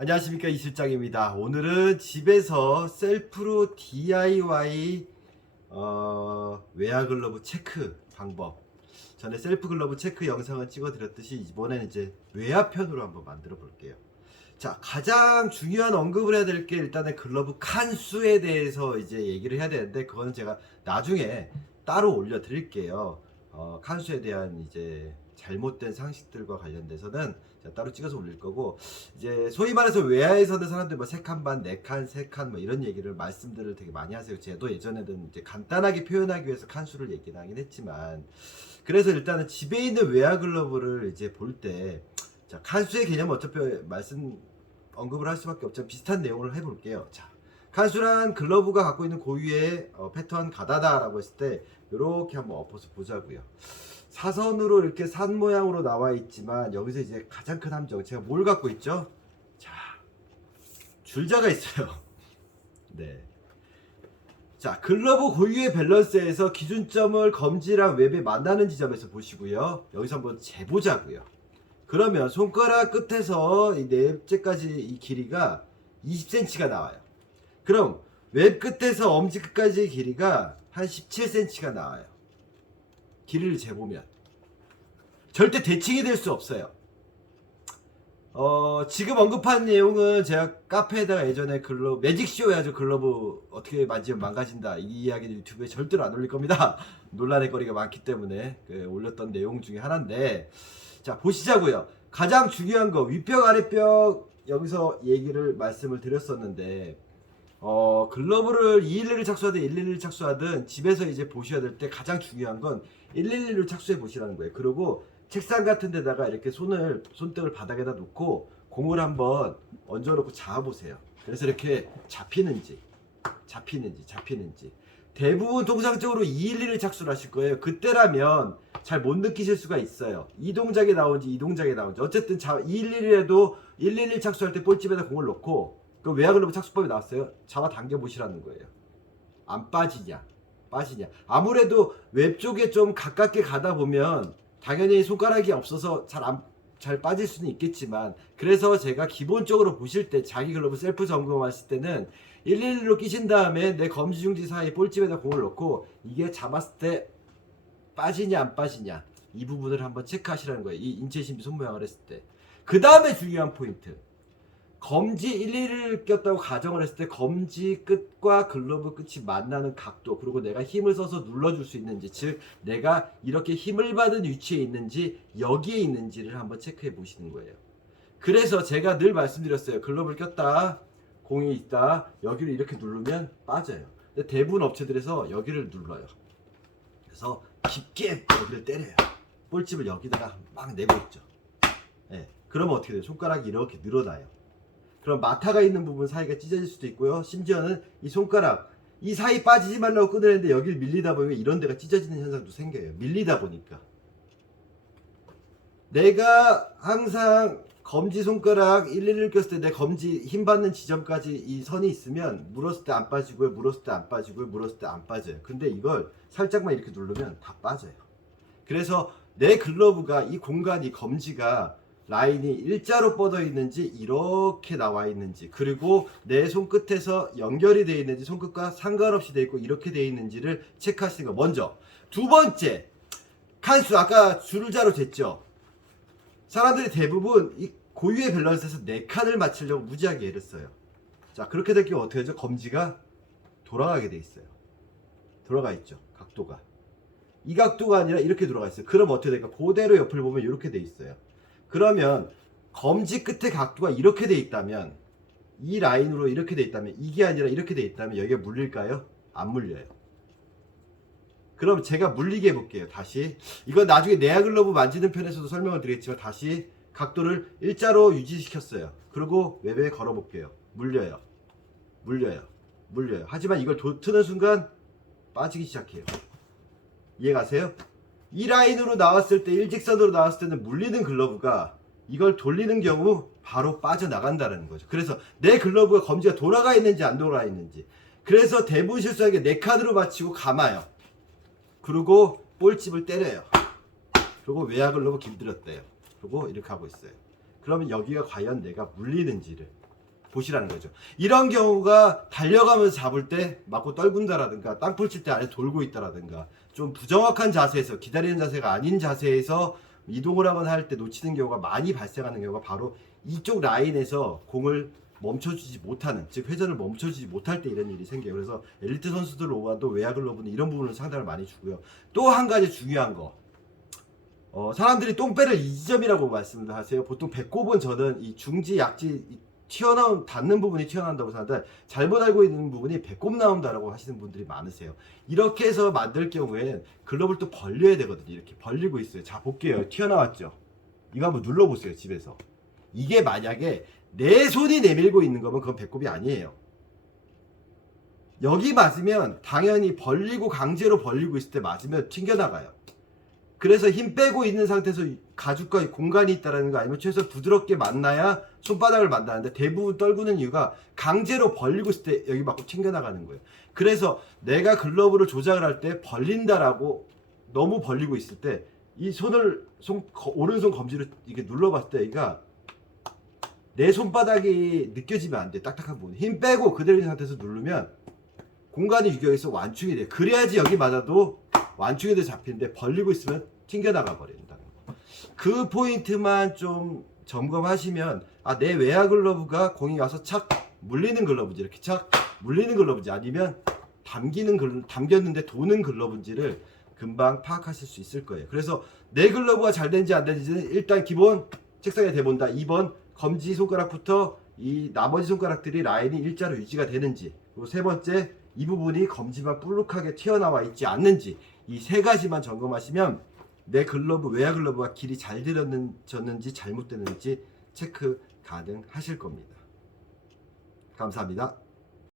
안녕하십니까, 이실장입니다. 오늘은 집에서 셀프로 DIY 외야 글러브 체크 방법, 전에 셀프 글러브 체크 영상을 찍어 드렸듯이 이번에는 이제 외야 편으로 한번 만들어 볼게요. 자, 가장 중요한 언급을 해야 될 게 일단은 글러브 칸수에 대해서 이제 얘기를 해야 되는데, 그거는 제가 나중에 따로 올려 드릴게요. 칸수에 대한 이제 잘못된 상식들과 관련돼서는 제가 따로 찍어서 올릴 거고, 이제 소위 말해서 외야에서는 사람들이 뭐 3칸 반, 4칸, 3칸 뭐 이런 얘기를 말씀들을 되게 많이 하세요. 저도 예전에는 이제 간단하게 표현하기 위해서 칸수를 얘기를 하긴 했지만, 그래서 일단은 집에 있는 외야 글러브를 이제 볼 때, 자, 칸수의 개념은 어차피 언급을 할 수밖에 없죠. 비슷한 내용을 해볼게요. 자, 칸수란 글러브가 갖고 있는 고유의 패턴 가다다라고 했을 때 이렇게 한번 엎어서 보자고요. 사선으로 이렇게 산 모양으로 나와 있지만 여기서 이제 가장 큰 함정, 제가 뭘 갖고 있죠? 자, 줄자가 있어요. 네. 자, 글러브 고유의 밸런스에서 기준점을 검지랑 웹에 만나는 지점에서 보시고요. 여기서 한번 재보자고요. 그러면 손가락 끝에서 이 넷째까지 이 길이가 20cm가 나와요. 그럼 웹 끝에서 엄지 끝까지의 길이가 한 17cm가 나와요. 길이를 재보면 절대 대칭이 될 수 없어요. 지금 언급한 내용은 제가 카페에다가 예전에 글러브 매직쇼 해가지고 글러브 어떻게 만지면 망가진다 이 이야기는 유튜브에 절대로 안 올릴 겁니다. 논란의 거리가 많기 때문에 올렸던 내용 중에 하나인데, 자, 보시자고요. 가장 중요한 거 윗벽 아랫벽 여기서 얘기를 말씀을 드렸었는데, 글러브를 211을 착수하든 111을 착수하든 집에서 이제 보셔야 될 때 가장 중요한 건 111을 착수해 보시라는 거예요. 그리고 책상 같은 데다가 이렇게 손등을 바닥에다 놓고 공을 한번 얹어 놓고 잡아 보세요. 그래서 이렇게 잡히는지 대부분 통상적으로 211을 착수를 하실 거예요. 그때라면 잘 못 느끼실 수가 있어요. 이 동작이 나온지 이 동작이 나온지. 어쨌든 211에도 111 착수할 때 볼집에다 공을 넣고, 그 외야 글러브 착수법이 나왔어요. 잡아 당겨 보시라는 거예요. 안 빠지냐 빠지냐. 아무래도 웹 쪽에 좀 가깝게 가다 보면 당연히 손가락이 없어서 잘 빠질 수는 있겠지만, 그래서 제가 기본적으로 보실 때 자기 글러브 셀프 점검하실 때는 111로 끼신 다음에 내 검지중지 사이 볼집에다 공을 넣고 이게 잡았을 때 빠지냐 안 빠지냐 이 부분을 한번 체크하시라는 거예요. 이 인체신비 손모양을 했을 때. 그 다음에 중요한 포인트, 검지 111을 꼈다고 가정을 했을 때 검지 끝과 글러브 끝이 만나는 각도, 그리고 내가 힘을 써서 눌러줄 수 있는지, 즉 내가 이렇게 힘을 받은 위치에 있는지 여기에 있는지를 한번 체크해 보시는 거예요. 그래서 제가 늘 말씀드렸어요. 글러브를 꼈다, 공이 있다, 여기를 이렇게 누르면 빠져요. 근데 대부분 업체들에서 여기를 눌러요. 그래서 깊게 여기를 때려요. 볼집을 여기다가 막 내고 있죠. 네. 그러면 어떻게 돼요? 손가락이 이렇게 늘어나요. 그럼 마타가 있는 부분 사이가 찢어질 수도 있고요. 심지어는 이 손가락 이 사이 빠지지 말라고 끊으려는데 여기를 밀리다 보면 이런 데가 찢어지는 현상도 생겨요. 밀리다 보니까. 내가 항상 검지 손가락 111을 꼈을 때 내 검지 힘 받는 지점까지 이 선이 있으면 물었을 때 안 빠지고요, 물었을 때 안 빠지고요, 물었을 때 안 빠져요. 근데 이걸 살짝만 이렇게 누르면 다 빠져요. 그래서 내 글러브가 이 공간이, 검지가 라인이 일자로 뻗어 있는지 이렇게 나와 있는지, 그리고 내 손끝에서 연결이 되어 있는지 손끝과 상관없이 되어 있고 이렇게 되어 있는지를 체크하시는 거 먼저. 두 번째, 칸수 아까 줄자로 쟀죠. 사람들이 대부분 이 고유의 밸런스에서 4칸을 맞추려고 무지하게 애를 써요. 자, 그렇게 될 경우 어떻게 되죠? 검지가 돌아가게 돼 있어요. 돌아가 있죠. 각도가 이 각도가 아니라 이렇게 돌아가 있어요. 그럼 어떻게 될까? 그대로 옆을 보면 이렇게 돼 있어요. 그러면 검지 끝의 각도가 이렇게 돼 있다면, 이 라인으로 이렇게 돼 있다면, 이게 아니라 이렇게 돼 있다면 여기가 물릴까요? 안 물려요. 그럼 제가 물리게 해볼게요. 다시. 이건 나중에 내야 글러브 만지는 편에서도 설명을 드리겠지만, 다시 각도를 일자로 유지시켰어요. 그리고 웹에 걸어볼게요. 물려요. 하지만 이걸 트는 순간 빠지기 시작해요. 이해가세요? 이 라인으로 나왔을 때, 일직선으로 나왔을 때는 물리는 글러브가 이걸 돌리는 경우 바로 빠져나간다는 거죠. 그래서 내 글러브가 검지가 돌아가 있는지 안 돌아가 있는지. 그래서 대부분 실수하게 4칸으로 받치고 감아요. 그리고 볼집을 때려요. 그리고 외야 글러브 길들였대요. 그리고 이렇게 하고 있어요. 그러면 여기가 과연 내가 물리는지를 보시라는 거죠. 이런 경우가 달려가면서 잡을 때 맞고 떨군다라든가 땅볼 칠 때 안에 돌고 있다라든가 좀 부정확한 자세에서 기다리는 자세가 아닌 자세에서 이동을 하거나 할 때 놓치는 경우가 많이 발생하는 경우가 바로 이쪽 라인에서 공을 멈춰주지 못하는, 즉 회전을 멈춰주지 못할 때 이런 일이 생겨요. 그래서 엘리트 선수들 오가도 외야 글러브는 이런 부분을 상당히 많이 주고요. 또 한 가지 중요한 거, 사람들이 똥배를 2점이라고 말씀을 하세요. 보통 배꼽은 저는 이 중지 약지 튀어나온 닿는 부분이 튀어나온다고 하는데 잘못 알고 있는 부분이 배꼽 나온다라고 하시는 분들이 많으세요. 이렇게 해서 만들 경우엔 글러브를 또 벌려야 되거든요. 이렇게 벌리고 있어요. 자, 볼게요. 튀어나왔죠. 이거 한번 눌러보세요. 집에서. 이게 만약에 내 손이 내밀고 있는 거면 그건 배꼽이 아니에요. 여기 맞으면 당연히 벌리고 강제로 벌리고 있을 때 맞으면 튕겨나가요. 그래서 힘 빼고 있는 상태에서 가죽과 공간이 있다는 거 아니면 최소 부드럽게 만나야 손바닥을 만나는데 대부분 떨구는 이유가 강제로 벌리고 있을 때 여기 맞고 튕겨나가는 거예요. 그래서 내가 글러브를 조작을 할 때 벌린다라고 너무 벌리고 있을 때 이 오른손 검지로 이렇게 눌러봤을 때 여기가 내 손바닥이 느껴지면 안 돼. 딱딱한 부분. 힘 빼고 그대로 있는 상태에서 누르면 공간이 유격해서 완충이 돼. 그래야지 여기 맞아도 완충이 돼 잡히는데 벌리고 있으면 튕겨나가 버린다는 거. 그 포인트만 좀 점검하시면 내 외야 글러브가 공이 와서 착 물리는 글러브인지 이렇게 착 물리는 글러브인지 아니면 담겼는데 도는 글러브인지를 금방 파악하실 수 있을 거예요. 그래서 내 글러브가 잘 되는지 안 되는지는 일단 기본 책상에 대본다. 2번 검지 손가락부터 이 나머지 손가락들이 라인이 일자로 유지가 되는지, 그리고 세 번째 이 부분이 검지만 볼록하게 튀어나와 있지 않는지, 이 세 가지만 점검하시면 내 글러브, 외야 글러브가 길이 잘 들어졌는지 잘못됐는지 체크 가능하실 겁니다. 감사합니다.